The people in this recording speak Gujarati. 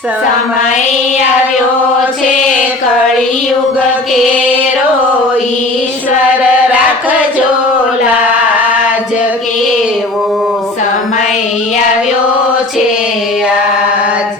સમય આવ્યો છે કળિયુગ કેરો, ઈશ્વર રાખજો લાજ કેવો. સમય આવ્યો છે આજ.